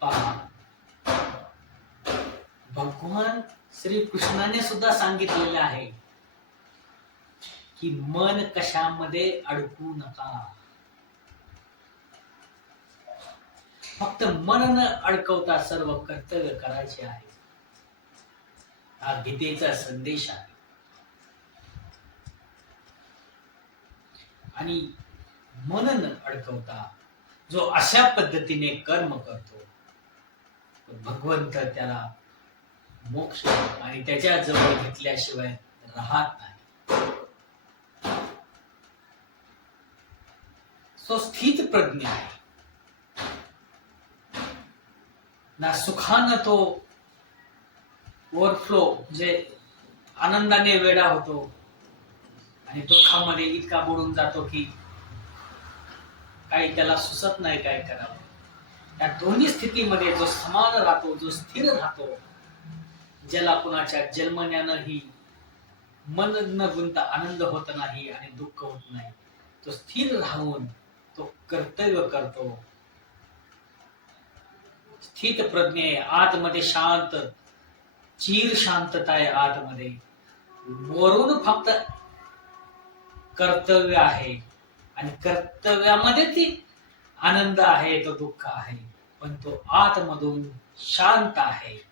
पहा, भगवान श्री कृष्णाने सुद्धा सांगितलेले आहे की मन कशामध्ये अडकू नका. फक्त मन न अडकवता सर्व कर्तव्य करायचे आहे. हा गीतेचा संदेश आहे. आणि मन न अडकवता जो अशा पद्धतीने कर्म करतो, भगवंत त्याला मोक्ष आणि त्याच्या जवळ घेतल्याशिवाय राहत नाही. तो स्थित प्रज्ञ आहे. ना सुखानं तो ओव्हरफ्लो म्हणजे आनंदाने वेडा होतो आणि दुःखामध्ये इतका बुडून जातो की काही त्याला सुचत नाही काय करावं. या दोन्ही स्थितीमध्ये जो समान राहतो, जो स्थिर राहतो, ज्याला कुणाच्या जन्मण्यानंही मन न गुंता आनंद होत नाही आणि दुःख होत नाही, तो स्थिर राहून तो कर्तव्य करतो. स्थित प्रज्ञ आहे, आतमध्ये शांत, चीर शांतता आहे आतमध्ये. वरून फक्त कर्तव्य आहे आणि कर्तव्यामध्ये ती आनंद आहे, तो दुःख आहे, पण तो आतमधून शांत आहे.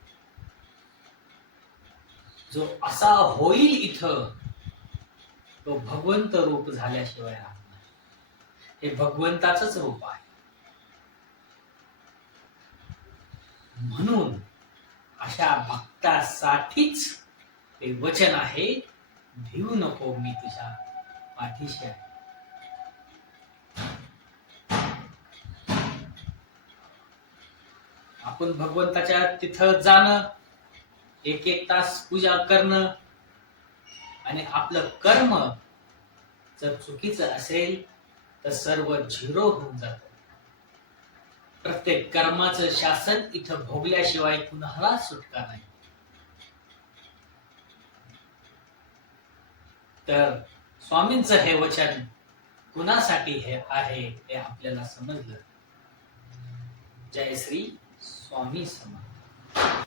जो असा होईल इथं, तो भगवंत रूप झाल्याशिवाय राहत नाही. हे भगवंताचंच रूप आहे. म्हणून अशा भक्तासाठीच ते वचन आहे, भिवू नको, मी तुझ्या पाठीशी आहे. आपण भगवंताच्या तिथं जाणं, एक एक तास पूजा करणं आणि आपलं कर्म जर चुकीचं असेल तर सर्व झिरो होऊन जातं. प्रत्येक कर्माचं शासन इथं भोगल्याशिवाय कुणाला सुटका नाही. तर स्वामींचं हे वचन कुणासाठी हे आहे हे आपल्याला समजलं. जय श्री स्वामी समर्थ.